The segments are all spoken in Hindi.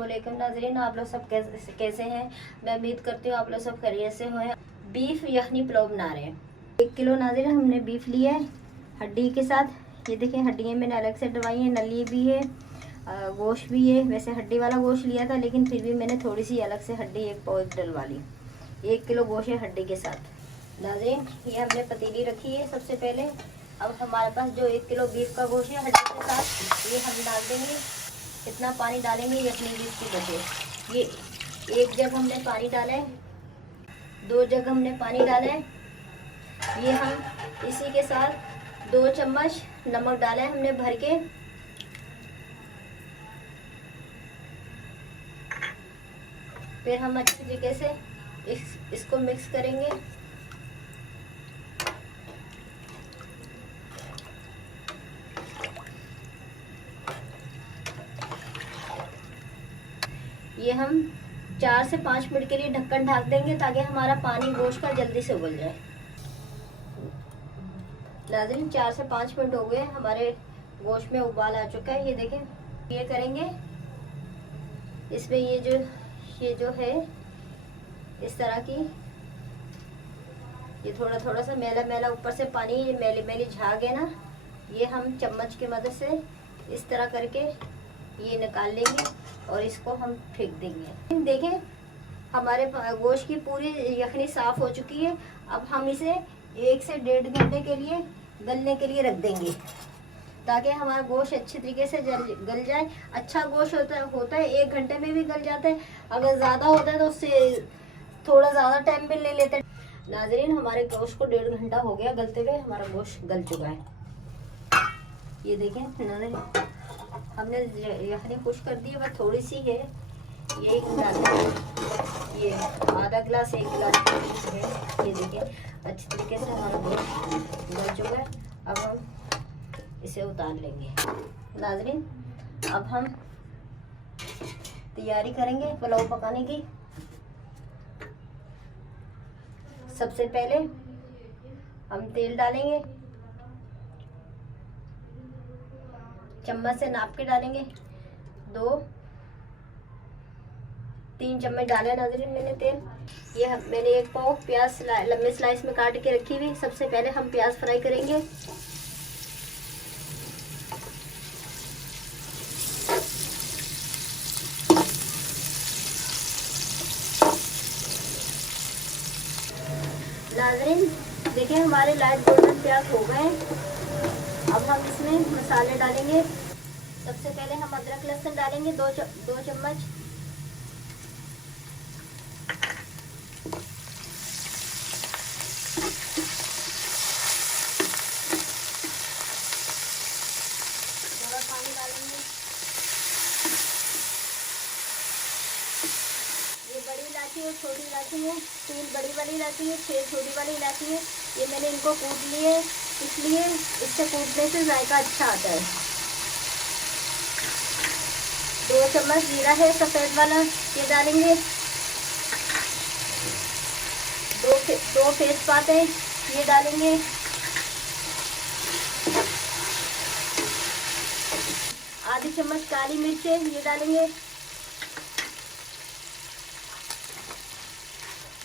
अस्सलामुअलैकुम नाज़रीन, आप लोग सब कैसे हैं। मैं उम्मीद करती हूँ आप लोग सब खैरियत से हों। बीफ यखनी पुलाव बना रहे हैं। 1 किलो नाज़रीन हमने बीफ लिया है हड्डी के साथ। ये देखिए हड्डियाँ मैंने अलग से डलवाई हैं, नली भी है, गोश्त भी है। वैसे हड्डी वाला गोश्त लिया था लेकिन फिर भी मैंने थोड़ी सी अलग से हड्डी 1 पाव डलवा ली। 1 किलो गोश्त है हड्डी के साथ। नाज़रीन ये हमने पतीली रखी है। सबसे पहले अब हमारे पास जो 1 किलो बीफ का गोश्त है हड्डी के साथ, ये हम डाल देंगे। कितना पानी डालेंगे यखनी बीफ की बचे। ये 1 जग हमने पानी डाला है, 2 जग हमने पानी डाला है। ये हम इसी के साथ 2 चम्मच नमक डाला है हमने भर के। फिर हम अच्छी तरीके से इसको मिक्स करेंगे। ये हम 4 से 5 मिनट के लिए ढक्कन ढक देंगे ताकि हमारा पानी गोश्त का जल्दी से उबल जाए। नाज़रीन 4 से 5 मिनट हो गए, हमारे गोश्त में उबाल आ चुका है। ये देखें, ये करेंगे इसमें ये जो है इस तरह की, ये थोड़ा थोड़ा सा मैला मैला ऊपर से पानी, ये मैली मैली झाग है ना, ये हम चम्मच की मदद से इस तरह करके ये निकाल लेंगे और इसको हम फेंक देंगे। देखें हमारे गोश्त की पूरी यखनी साफ हो चुकी है। अब हम इसे 1 से 1.5 घंटे के लिए गलने के लिए रख देंगे ताकि हमारा गोश्त अच्छी तरीके से गल जाए। अच्छा गोश्त होता है 1 घंटे में भी गल जाता है। अगर ज़्यादा होता है तो उससे थोड़ा ज़्यादा टाइम भी ले लेते हैं। नाज़रीन हमारे गोश्त को 1.5 घंटा हो गया गलते हुए, हमारा गोश्त गल चुका है। ये देखें नाज़रीन हमने यखनी खुश कर दी है, बस थोड़ी सी है। ये ये आधा गिलास 1 गिलास है। ये देखिए अच्छी तरीके से हमारा गोश्त गल चुका है। अब हम इसे उतार लेंगे। नाज़रीन अब हम तैयारी करेंगे पुलाव पकाने की। सबसे पहले हम तेल डालेंगे, चम्मच से नाप के डालेंगे। 2-3 चम्मच डाले नाज़रीन मैंने तेल। ये मैंने 1 पाव प्याज लंबे स्लाइस में काट के रखी हुई। सबसे पहले हम प्याज फ्राई करेंगे। नाज़रीन देखिए हमारे लाइट गोल्डन प्याज हो गए। अब हम इसमें मसाले डालेंगे। सबसे पहले हम अदरक लहसुन डालेंगे 2 चम्मच। थोड़ा पानी डालेंगे। ये बड़ी इलायची और छोटी इलायची है, 3 बड़ी वाली इलायची है, 6 छोटी वाली इलायची है। ये मैंने इनको कूट लिए, इसलिए इससे कूटने से जायका अच्छा आता है। 2 चम्मच जीरा है सफ़ेद वाला, ये डालेंगे। 2 तेजपात है, ये डालेंगे। आधी चम्मच काली मिर्च है, ये डालेंगे।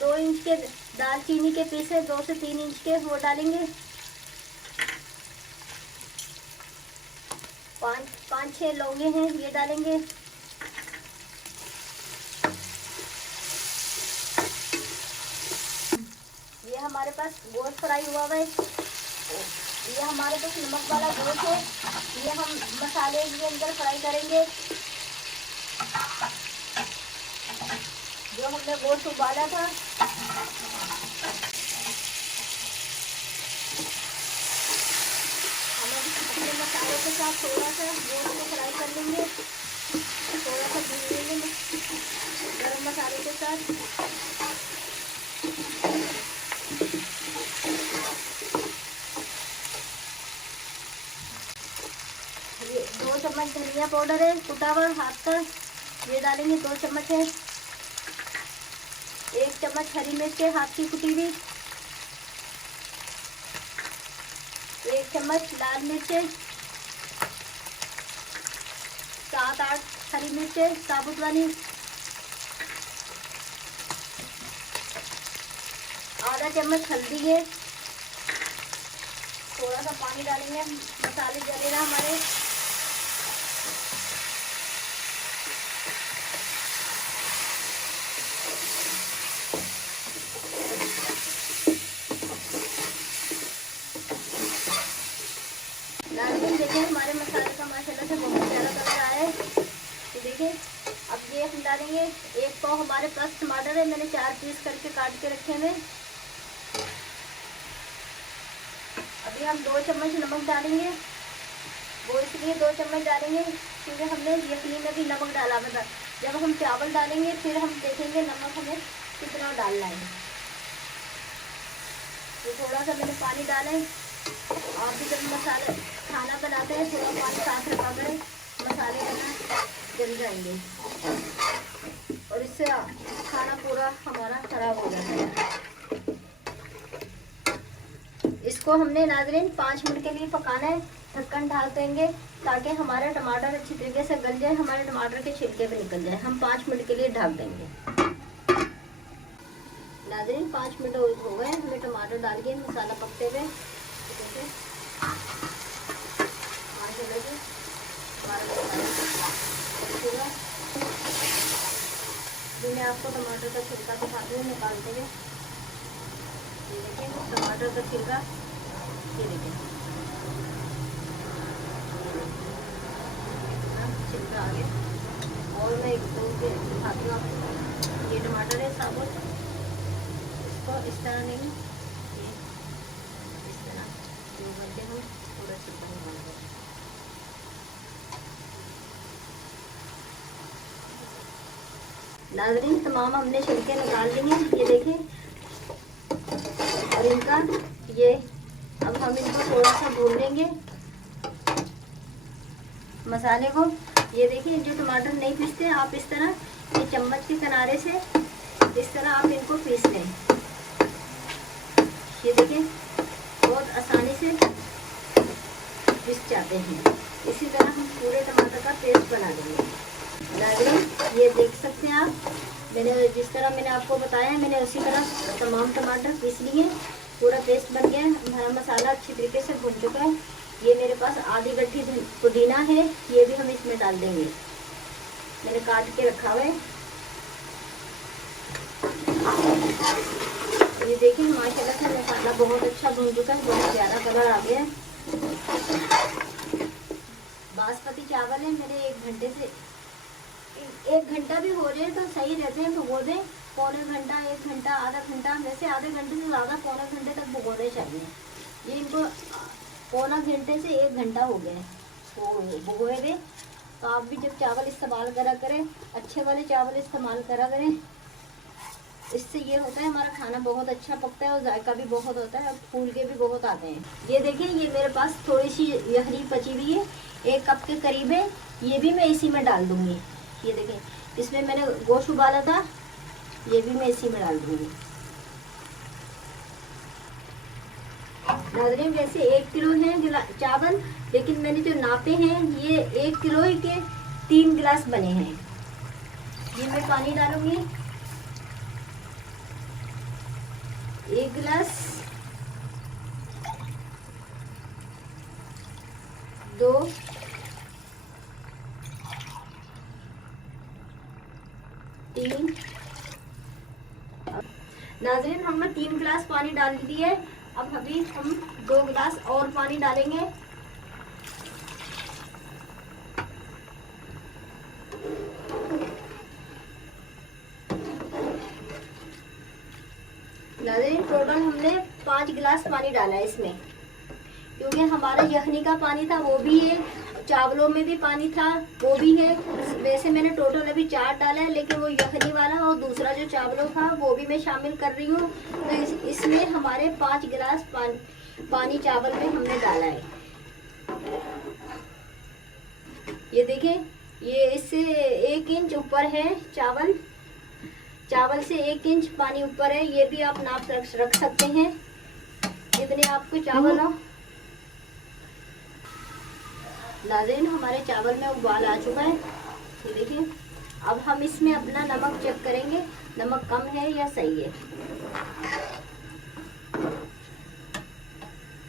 2 इंच के दालचीनी के पीसे 2 से 3 इंच के वो डालेंगे। 5-6 लौंगे हैं, ये डालेंगे। ये हमारे पास गोश्त फ्राई हुआ है। ये हमारे पास नमक वाला गोश्त है, ये हम मसाले के अंदर फ्राई करेंगे। जो हमने गोश्त उबाला था अपने मसाले के साथ थोड़ा सा गोश्त को फ्राई कर लेंगे। थोड़ा सा भून लेंगे गरम मसाले के साथ। ये 2 चम्मच धनिया पाउडर है कुटा हुआ हाथ का, ये डालेंगे। 2 चम्मच है। 1 चम्मच हरी मिर्च है हाथ की कुटी हुई। 1 चम्मच लाल मिर्च है। 7-8 हरी मिर्च है साबुत वाली, आधा चम्मच हल्दी है, थोड़ा सा पानी डालेंगे, मसाले जले ना हमारे। देखिए हमारे मसाले का माशाल्लाह से बहुत प्यारा कलर आया है। तो देखिए अब ये हम डालेंगे, एक पाव हमारे पास टमाटर है, मैंने 4 पीस करके काट के रखे हैं। अभी हम 2 चम्मच नमक डालेंगे, वो इसलिए 2 चम्मच डालेंगे क्योंकि हमने यखनी में भी नमक डाला था। जब हम चावल डालेंगे फिर हम देखेंगे नमक हमें कितना डालना है। तो थोड़ा सा मैंने पानी डाला है। आप भी जब मसाले खाना बनाते हैं थोड़ा पानी साथ रखा करें, मसाले बना जल जाएंगे और इससे खाना पूरा हमारा खराब हो जाता है। इसको हमने नाज़रीन 5 मिनट के लिए पकाना है। ढक्कन ढाल देंगे ताकि हमारा टमाटर अच्छी तरीके से गल जाए, हमारे टमाटर के छिलके भी निकल जाए। हम 5 मिनट के लिए ढक देंगे। नाज़रीन 5 मिनट हो गए हमें टमाटर डाल के मसाला पकते हुए। मैं आपको टमाटर का छिलका दिखाती हूँ निकालते हुए। ये देखिए टमाटर का छिलका, ये देखिए छिलका आ गया। और मैं एक दो दिखाती हूँ आपको। ये टमाटर है साबुत, इसको इस तरह नहीं, ये इस तरह जो करके हम पूरा छिलका निकालते हैं। नाज़रीन तमाम हमने छिलके निकाल लिए हैं, ये देखें। और इनका ये अब हम इनको थोड़ा सा भून लेंगे मसाले को। ये देखिए जो टमाटर नहीं पीसते आप इस तरह ये चम्मच के किनारे से इस तरह आप इनको पीस लें। ये देखिए बहुत आसानी से पीस जाते हैं। इसी तरह हम पूरे टमाटर का पेस्ट बना देंगे। नाज़रीन ये देख सकते हैं आप, मैंने जिस तरह मैंने आपको बताया मैंने उसी तरह तमाम टमाटर पीस लिए। पूरा पेस्ट बन गया, हमारा मसाला अच्छी तरीके से भुन चुका है। ये मेरे पास आधी गड्ढी पुदीना है, ये भी हम इसमें डाल देंगे, मैंने काट के रखा हुआ है। ये देखिए माशाल्लाह से मसाला बहुत अच्छा भुन चुका है, बहुत प्यारा कलर आ गया है। बासमती चावल है, मैंने 1 घंटे से 1 घंटा भी हो जाए तो सही रहते हैं, भगो दें। पौने घंटा 1 घंटा आधा घंटा, वैसे आधे घंटे से ज़्यादा पौने घंटे तक भगोने चाहिए। ये इनको पौना घंटे से 1 घंटा हो गया है भगोए हुए। तो आप भी जब चावल इस्तेमाल करा करें, अच्छे वाले चावल इस्तेमाल करा करें। इससे ये होता है हमारा खाना बहुत अच्छा पकता है और जायका भी बहुत होता है और फूल के भी बहुत आते हैं। ये देखिए ये मेरे पास थोड़ी सी यखनी बची हुई है, 1 कप के करीब है, ये भी मैं इसी में डाल दूँगी। ये देखें इसमें मैंने गोश्त उबाला था, ये भी मैं इसी में डाल दूँगी। नाज़रीन वैसे 1 किलो है चावल, लेकिन मैंने जो नापे हैं ये 1 किलो ही के 3 गिलास बने हैं। ये मैं पानी डालूंगी 1 गिलास, 2, 3। नाज़रीन हमने 3 गिलास पानी डाल दिया है। अब अभी हम 2 गिलास और पानी डालेंगे। नाज़रीन टोटल हमने 5 गिलास पानी डाला है इसमें, क्योंकि हमारा यखनी का पानी था वो भी है, चावलों में भी पानी था वो भी है। वैसे मैंने टोटल अभी 4 डाला है, लेकिन वो यखनी वाला और दूसरा जो चावलों था वो भी मैं शामिल कर रही हूँ। तो इसमें हमारे 5 गिलास पानी चावल में हमने डाला है। ये देखिए ये इससे 1 इंच ऊपर है चावल से 1 इंच पानी ऊपर है। ये भी आप नाप रख सकते हैं जितने आपको चावल हो। नाज़रीन हमारे चावल में उबाल आ चुका है, ये देखिए, अब हम इसमें अपना नमक चेक करेंगे, नमक कम है या सही है।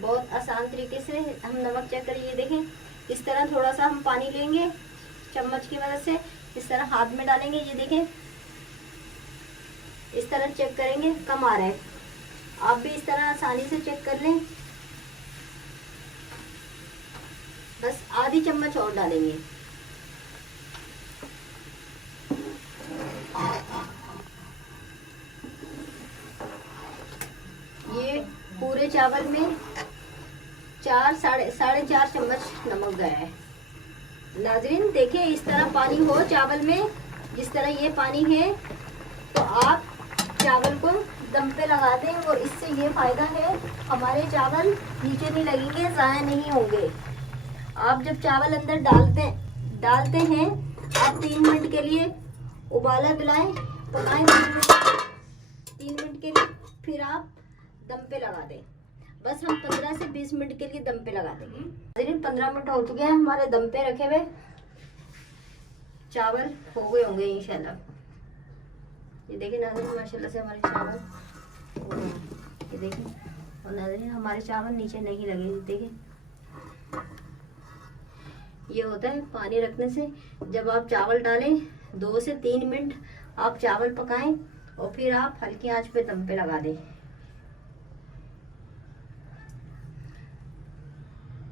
बहुत आसान तरीके से हम नमक चेक करेंगे। ये देखें, इस तरह थोड़ा सा हम पानी लेंगे चम्मच की मदद से, इस तरह हाथ में डालेंगे। ये देखें, इस तरह चेक करेंगे, कम आ रहा है। आप भी इस तरह आसानी से चेक कर लें। बस आधी चम्मच और डालेंगे। ये पूरे चावल में साढ़े 4.5 चम्मच नमक गया है। नाज़रीन देखिए, इस तरह पानी हो चावल में, जिस तरह ये पानी है, तो आप चावल को दम पे लगा दें। और इससे ये फायदा है, हमारे चावल नीचे नहीं लगेंगे, ज़ाया नहीं होंगे। आप जब चावल अंदर डालते हैं, आप 3 मिनट के लिए उबाला दिलाएं, पकाएं 3 मिनट के लिए, फिर आप दम पे लगा दें। बस हम 15 से 20 मिनट के लिए दम पे लगा देंगे। 15 मिनट हो चुके हैं हमारे दम पे रखे हुए, चावल हो गए होंगे इंशाल्लाह। ये देखिए नाज़रीन, माशाल्लाह से हमारे चावल, ये देखिए, और नाज़रीन हमारे चावल नीचे नहीं लगे। देखिए, ये होता है पानी रखने से। जब आप चावल डालें 2 से 3 मिनट आप चावल पकाएं और फिर आप हल्की आंच पे दम पे लगा दें।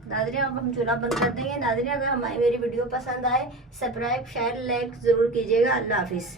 नाज़रीन अब हम चूल्हा बंद कर देंगे। नाज़रीन अगर हमारी मेरी वीडियो पसंद आए, सब्सक्राइब शेयर लाइक ज़रूर कीजिएगा। अल्लाह हाफिज़।